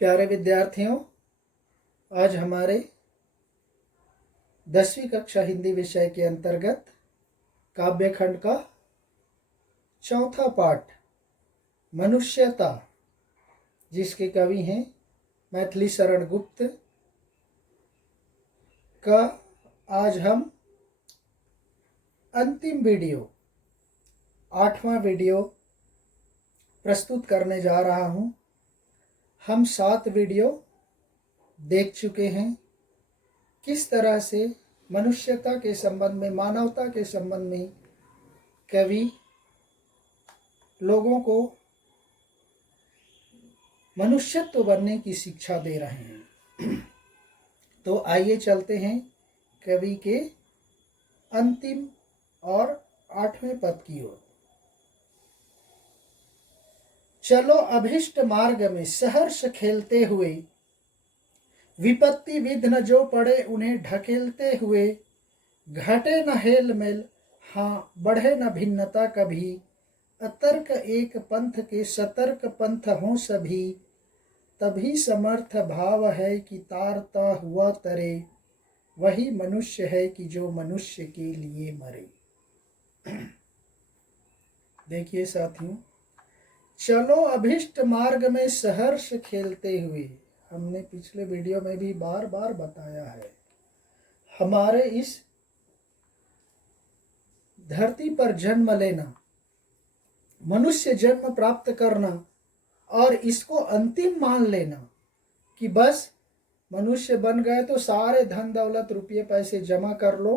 प्यारे विद्यार्थियों, आज हमारे 10वीं कक्षा हिंदी विषय के अंतर्गत काव्य खंड का चौथा पाठ मनुष्यता, जिसके कवि हैं मैथिली शरण गुप्त, का आज हम अंतिम वीडियो 8वां वीडियो प्रस्तुत करने जा रहा हूं। हम 7 वीडियो देख चुके हैं। किस तरह से मनुष्यता के संबंध में, मानवता के संबंध में कवि लोगों को मनुष्यत्व बनने की शिक्षा दे रहे हैं। तो आइए चलते हैं कवि के अंतिम और 8वें पद की ओर। चलो अभिष्ट मार्ग में सहर्ष खेलते हुए, विपत्ति विघ्न जो पड़े उन्हें ढकेलते हुए, घटे न हेल मेल, हाँ बढ़े न भिन्नता कभी, अतर्क एक पंथ के सतर्क पंथ हों सभी, तभी समर्थ भाव है कि तारता हुआ तरे, वही मनुष्य है कि जो मनुष्य के लिए मरे। देखिए साथियों, चलो अभिष्ट मार्ग में सहर्ष खेलते हुए, हमने पिछले वीडियो में भी बार बार बताया है, हमारे इस धरती पर जन्म लेना, मनुष्य जन्म प्राप्त करना और इसको अंतिम मान लेना कि बस मनुष्य बन गए तो सारे धन दौलत रुपये पैसे जमा कर लो,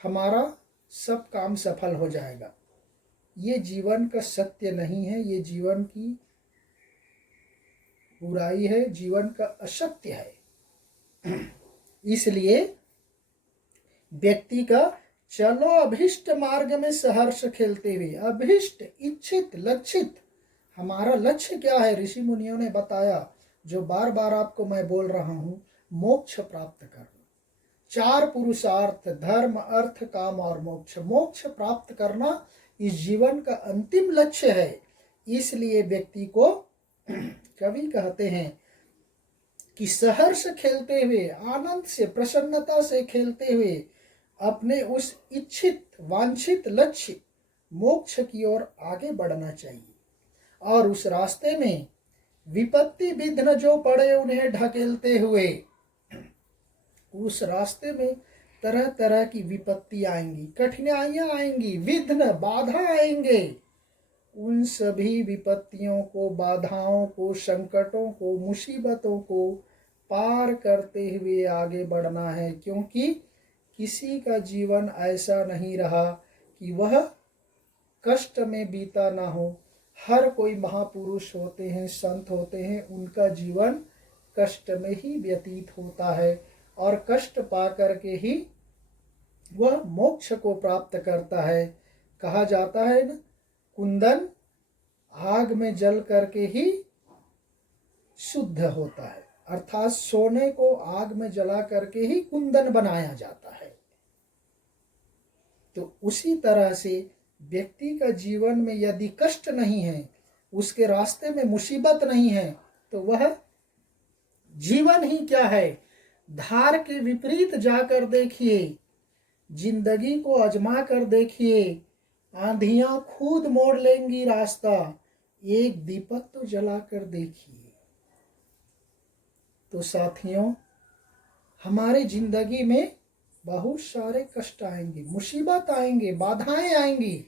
हमारा सब काम सफल हो जाएगा, ये जीवन का सत्य नहीं है, ये जीवन की बुराई है, जीवन का असत्य है। इसलिए व्यक्ति का चलो अभिष्ट मार्ग में सहर्ष खेलते हुए, अभिष्ट इच्छित लक्षित, हमारा लक्ष्य क्या है ऋषि मुनियों ने बताया, जो बार बार आपको मैं बोल रहा हूं, मोक्ष प्राप्त करना। 4 पुरुषार्थ, धर्म अर्थ काम और मोक्ष, मोक्ष प्राप्त करना इस जीवन का अंतिम लक्ष्य है। इसलिए व्यक्ति को कवि कहते हैं कि सहर्ष खेलते हुए, आनंद से प्रसन्नता से खेलते हुए अपने उस इच्छित वांछित लक्ष्य मोक्ष की ओर आगे बढ़ना चाहिए। और उस रास्ते में विपत्ति विघ्न जो पड़े उन्हें ढकेलते हुए, उस रास्ते में तरह तरह की विपत्ति आएंगी, कठिनाइयां आएंगी, विघ्न बाधा आएंगे। उन सभी विपत्तियों को, बाधाओं को, संकटों को, मुसीबतों को पार करते हुए आगे बढ़ना है, क्योंकि किसी का जीवन ऐसा नहीं रहा कि वह कष्ट में बीता ना हो। हर कोई महापुरुष होते हैं, संत होते हैं, उनका जीवन कष्ट में ही व्यतीत होता है और कष्ट पा करके ही वह मोक्ष को प्राप्त करता है। कहा जाता है ना, कुंदन आग में जल करके ही शुद्ध होता है, अर्थात सोने को आग में जला करके ही कुंदन बनाया जाता है। तो उसी तरह से व्यक्ति का जीवन में यदि कष्ट नहीं है, उसके रास्ते में मुसीबत नहीं है, तो वह जीवन ही क्या है। धार के विपरीत जाकर देखिए, जिंदगी को आजमा कर देखिए, आंधियां खुद मोड़ लेंगी रास्ता, एक दीपक तो जला कर देखिए। तो साथियों, हमारे जिंदगी में बहुत सारे कष्ट आएंगे, मुसीबत आएंगे, बाधाएं आएंगी।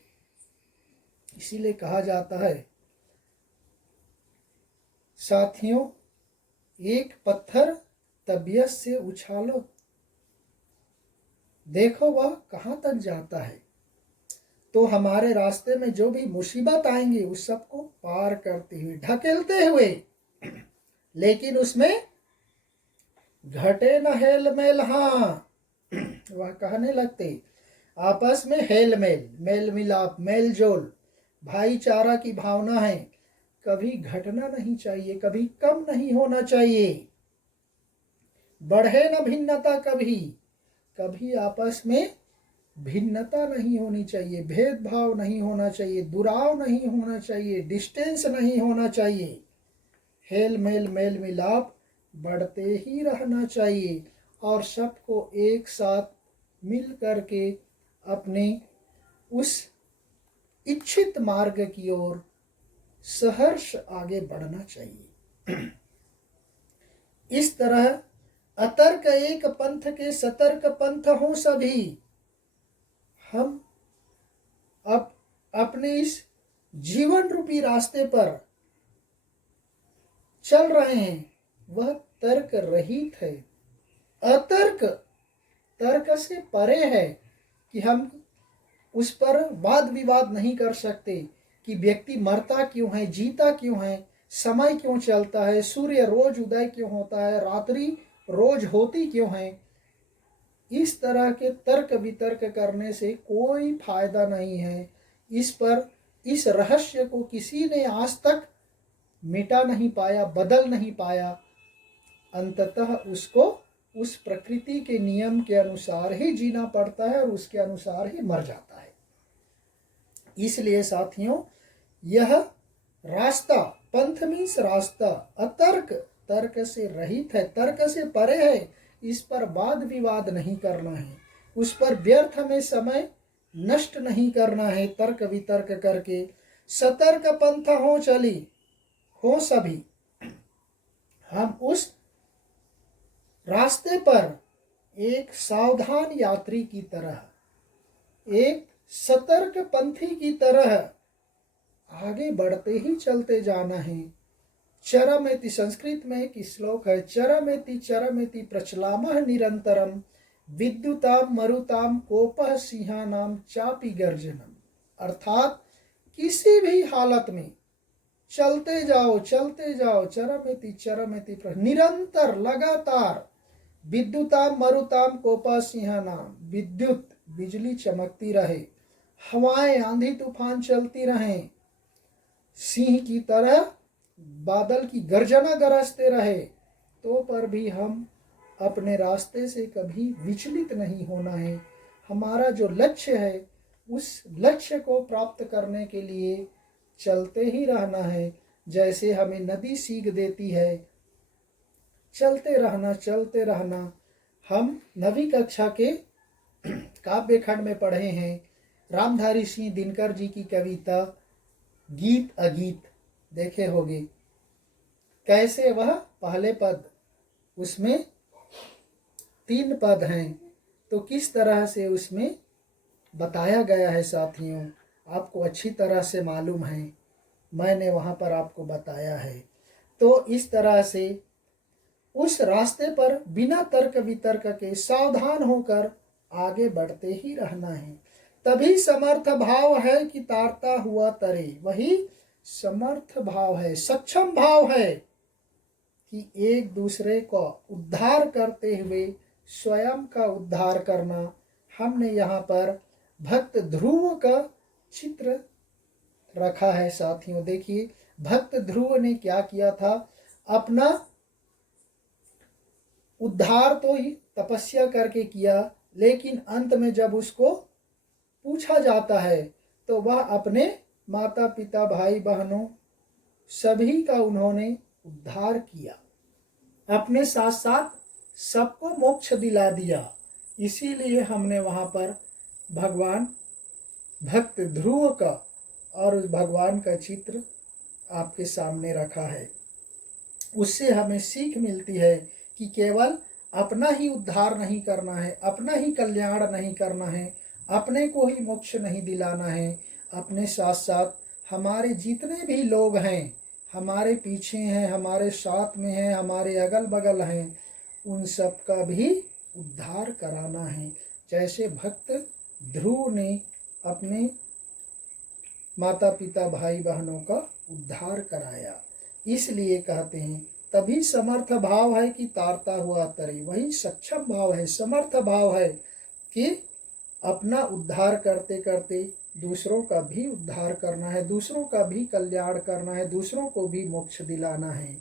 इसीलिए कहा जाता है साथियों, एक पत्थर तबीयत से उछालो, देखो वह कहां तक जाता है। तो हमारे रास्ते में जो भी मुसीबत आएंगी उस सबको पार करते हुए, ढकेलते हुए, लेकिन उसमें घटे न हेल मेल, हाँ वह कहने लगते आपस में हेल मेल, मेल मिलाप, मेल जोल, भाईचारा की भावना है, कभी घटना नहीं चाहिए, कभी कम नहीं होना चाहिए। बढ़े न भिन्नता कभी, कभी आपस में भिन्नता नहीं होनी चाहिए, भेदभाव नहीं होना चाहिए, दुराव नहीं होना चाहिए, डिस्टेंस नहीं होना चाहिए। हेल मेल मेल मिलाप बढ़ते ही रहना चाहिए और सबको एक साथ मिल करके अपने उस इच्छित मार्ग की ओर सहर्ष आगे बढ़ना चाहिए। इस तरह अतर्क एक पंथ के सतर्क पंथ हों सभी। हम अब अपने इस जीवन रूपी रास्ते पर चल रहे हैं, वह तर्क रहित है। अतर्क तर्क से परे है कि हम उस पर वाद विवाद नहीं कर सकते कि व्यक्ति मरता क्यों है, जीता क्यों है, समय क्यों चलता है, सूर्य रोज उदय क्यों होता है, रात्रि रोज होती क्यों है। इस तरह के तर्क वितर्क करने से कोई फायदा नहीं है। इस रहस्य को किसी ने आज तक मिटा नहीं पाया, बदल नहीं पाया। अंततः उसको उस प्रकृति के नियम के अनुसार ही जीना पड़ता है और उसके अनुसार ही मर जाता है। इसलिए साथियों, यह रास्ता, पंथ मीन्स रास्ता, अतर्क, तर्क से रहित है, तर्क से परे है। इस पर वाद विवाद नहीं करना है, उस पर व्यर्थ में समय नष्ट नहीं करना है तर्क वितर्क करके। सतर्क पंथ हो चली हो सभी। हम उस रास्ते पर एक सावधान यात्री की तरह, एक सतर्क पंथी की तरह आगे बढ़ते ही चलते जाना है। चरमेति, संस्कृत में एक श्लोक है, चरमेति चरमेति प्रचलामः निरंतरम विद्युताम मरुताम कोपः सिंहानाम चापी गर्जनम। अर्थात किसी भी हालत में चलते जाओ, चरमेति चरमेति निरंतर, लगातार। विद्युताम मरुताम कोपः सिंहानाम, विद्युत बिजली चमकती रहे, हवाएं आंधी तूफान चलती रहें, सिंह की तरह बादल की गर्जना गरजते रहे, तो पर भी हम अपने रास्ते से कभी विचलित नहीं होना है। हमारा जो लक्ष्य है, उस लक्ष्य को प्राप्त करने के लिए चलते ही रहना है। जैसे हमें नदी सीख देती है, चलते रहना। हम 9वीं कक्षा के काव्य खंड में पढ़े हैं रामधारी सिंह दिनकर जी की कविता गीत अगीत, देखे होंगे। कैसे वह पहले पद, उसमें 3 पद हैं, तो किस तरह से उसमें बताया गया है साथियों, आपको अच्छी तरह से मालूम है, मैंने वहाँ पर आपको बताया है। तो इस तरह से उस रास्ते पर बिना तर्क वितर्क के सावधान होकर आगे बढ़ते ही रहना है। तभी समर्थ भाव है कि तारता हुआ तरे। वही समर्थ भाव है, सक्षम भाव है कि एक दूसरे को उद्धार करते हुए स्वयं का उद्धार करना। हमने यहाँ पर भक्त ध्रुव का चित्र रखा है साथियों। देखिए, भक्त ध्रुव ने क्या किया था, अपना उद्धार तो ही तपस्या करके किया, लेकिन अंत में जब उसको पूछा जाता है तो वह अपने माता पिता भाई बहनों सभी का उन्होंने उद्धार किया, अपने साथ साथ सबको मोक्ष दिला दिया। इसीलिए हमने वहाँ पर भगवान भक्त ध्रुव का और उस भगवान का चित्र आपके सामने रखा है। उससे हमें सीख मिलती है कि केवल अपना ही उद्धार नहीं करना है, अपना ही कल्याण नहीं करना है, अपने को ही मोक्ष नहीं दिलाना है, अपने साथ साथ हमारे जितने भी लोग हैं, हमारे पीछे हैं, हमारे साथ में हैं, हमारे अगल बगल हैं, उन सब का भी उद्धार कराना है। जैसे भक्त ध्रुव ने अपने माता पिता भाई बहनों का उद्धार कराया। इसलिए कहते हैं तभी समर्थ भाव है कि तारता हुआ तरे। वही सक्षम भाव है, समर्थ भाव है कि अपना उद्धार करते करते दूसरों का भी उद्धार करना है, दूसरों का भी कल्याण करना है, दूसरों को भी मोक्ष दिलाना है।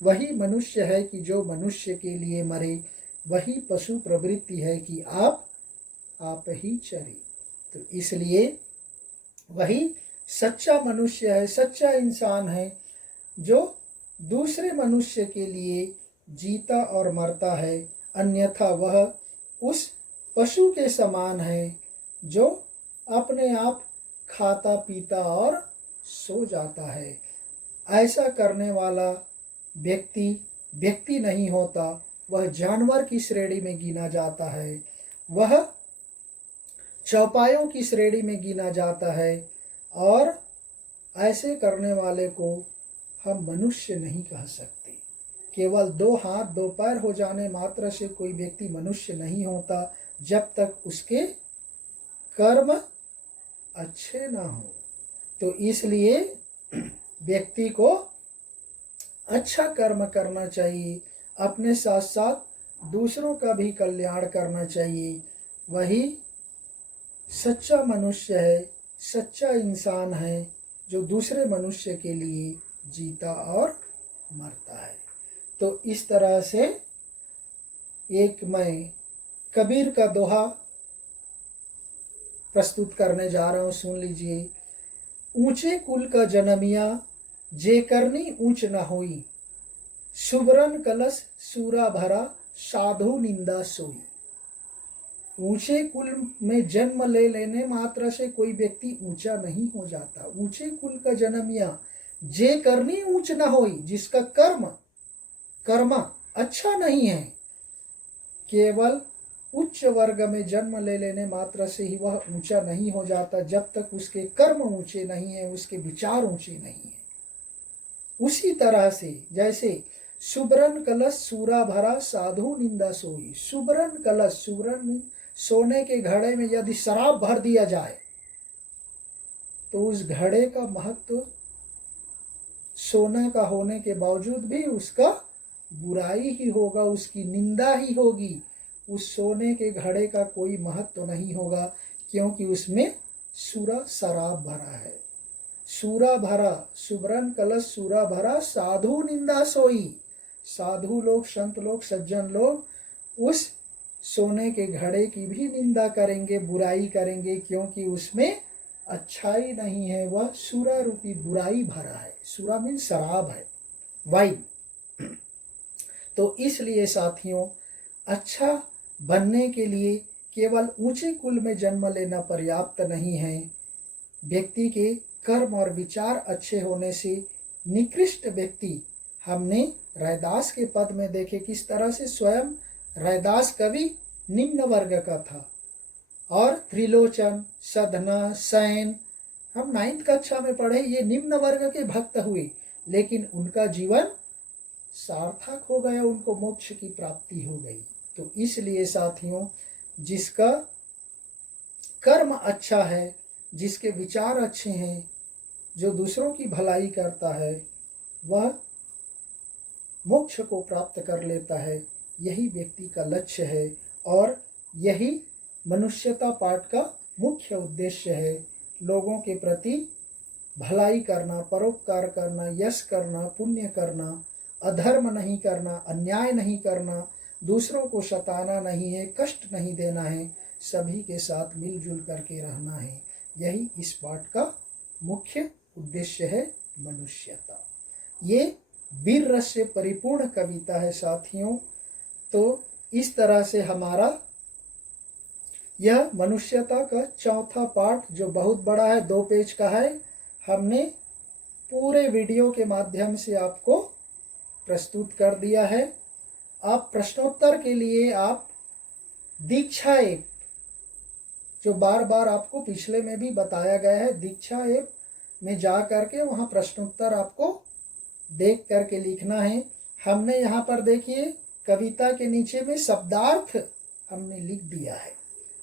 वही मनुष्य है कि जो मनुष्य के लिए मरे। वही पशु प्रवृत्ति है कि आप ही चरे। तो इसलिए वही सच्चा मनुष्य है, सच्चा इंसान है, जो दूसरे मनुष्य के लिए जीता और मरता है, अन्यथा वह उस पशु के समान है जो अपने आप खाता पीता और सो जाता है। ऐसा करने वाला व्यक्ति व्यक्ति नहीं होता, वह जानवर की श्रेणी में गिना जाता है, वह चौपायों की श्रेणी में गिना जाता है, और ऐसे करने वाले को हम मनुष्य नहीं कह सकते। केवल 2 हाथ 2 पैर हो जाने मात्र से कोई व्यक्ति मनुष्य नहीं होता, जब तक उसके कर्म अच्छे ना हो। तो इसलिए व्यक्ति को अच्छा कर्म करना चाहिए, अपने साथ साथ दूसरों का भी कल्याण करना चाहिए। वही सच्चा मनुष्य है, सच्चा इंसान है, जो दूसरे मनुष्य के लिए जीता और मरता है। तो इस तरह से एक मैं कबीर का दोहा प्रस्तुत करने जा रहा हूँ, सुन लीजिए। ऊंचे कुल का जन्मिया, जे करनी ऊंच न होई, सुबरन कलश सूरा भरा, साधु निंदा सोई। ऊंचे कुल में जन्म ले लेने मात्र से कोई व्यक्ति ऊंचा नहीं हो जाता। ऊंचे कुल का जन्मिया, जे करनी ऊंच न होई, जिसका कर्म अच्छा नहीं है, केवल उच्च वर्ग में जन्म ले लेने मात्र से ही वह ऊंचा नहीं हो जाता, जब तक उसके कर्म ऊंचे नहीं है, उसके विचार ऊंचे नहीं है। उसी तरह से जैसे सुबरन कलश सूरा भरा, साधु निंदा सोई। सुबरन कलश, सुबरन सोने के घड़े में यदि शराब भर दिया जाए तो उस घड़े का महत्व सोने का होने के बावजूद भी उसका बुराई ही होगा, उसकी निंदा ही होगी। उस सोने के घड़े का कोई महत्व नहीं होगा, क्योंकि उसमें सूरा शराब भरा है। सूरा भरा, सुबरन कलश सूरा भरा, साधु निंदा सोई। साधु लोग, संत लोग, सज्जन लोग उस सोने के घड़े की भी निंदा करेंगे, बुराई करेंगे, क्योंकि उसमें अच्छाई नहीं है, वह सूरा रूपी बुराई भरा है। सूरा मीन शराब है, वाइन। तो इसलिए साथियों, अच्छा बनने के लिए केवल ऊंचे कुल में जन्म लेना पर्याप्त नहीं है। व्यक्ति के कर्म और विचार अच्छे होने से निकृष्ट व्यक्ति, हमने रैदास के पद में देखे किस तरह से स्वयं रैदास कवि निम्न वर्ग का था, और त्रिलोचन, सधना, सैन, हम 9th कक्षा में पढ़े, ये निम्न वर्ग के भक्त हुए, लेकिन उनका जीवन सार्थक हो गया, उनको मोक्ष की प्राप्ति हो गई। तो इसलिए साथियों, जिसका कर्म अच्छा है, जिसके विचार अच्छे हैं, जो दूसरों की भलाई करता है, वह मोक्ष को प्राप्त कर लेता है। यही व्यक्ति का लक्ष्य है, और यही मनुष्यता पाठ का मुख्य उद्देश्य है। लोगों के प्रति भलाई करना, परोपकार करना, यश करना, पुण्य करना, अधर्म नहीं करना, अन्याय नहीं करना, दूसरों को सताना नहीं है, कष्ट नहीं देना है, सभी के साथ मिलजुल करके रहना है। यही इस पाठ का मुख्य उद्देश्य है, मनुष्यता। ये वीर रस से परिपूर्ण कविता है साथियों। तो इस तरह से हमारा यह मनुष्यता का चौथा पाठ, जो बहुत बड़ा है, 2 पेज का है, हमने पूरे वीडियो के माध्यम से आपको प्रस्तुत कर दिया है। आप प्रश्नोत्तर के लिए आप दीक्षा ऐप, जो बार बार आपको पिछले में भी बताया गया है, दीक्षा ऐप में जा करके वहाँ प्रश्नोत्तर आपको देख करके लिखना है। हमने यहाँ पर देखिए कविता के नीचे में शब्दार्थ हमने लिख दिया है,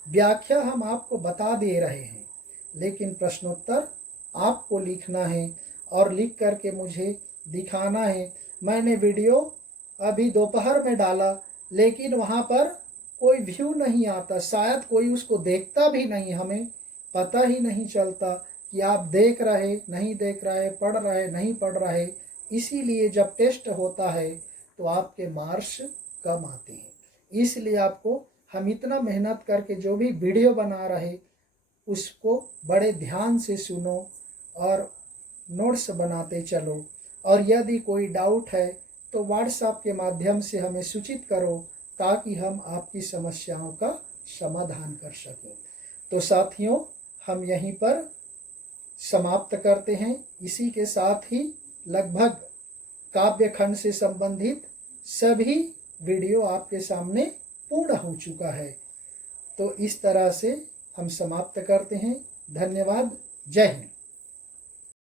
व्याख्या हम आपको बता दे रहे हैं, लेकिन प्रश्नोत्तर आपको लिखना है और लिख करके मुझे दिखाना है। मैंने वीडियो अभी दोपहर में डाला, लेकिन वहाँ पर कोई व्यू नहीं आता, शायद कोई उसको देखता भी नहीं, हमें पता ही नहीं चलता कि आप देख रहे नहीं देख रहे, पढ़ रहे नहीं पढ़ रहे। इसीलिए जब टेस्ट होता है तो आपके मार्क्स कम आते हैं। इसलिए आपको हम इतना मेहनत करके जो भी वीडियो बना रहे उसको बड़े ध्यान से सुनो और नोट्स बनाते चलो। और यदि कोई डाउट है तो व्हाट्सएप के माध्यम से हमें सूचित करो ताकि हम आपकी समस्याओं का समाधान कर सकें। तो साथियों, हम यहीं पर समाप्त करते हैं। इसी के साथ ही लगभग काव्य खंड से संबंधित सभी वीडियो आपके सामने पूर्ण हो चुका है। तो इस तरह से हम समाप्त करते हैं। धन्यवाद। जय हिंद।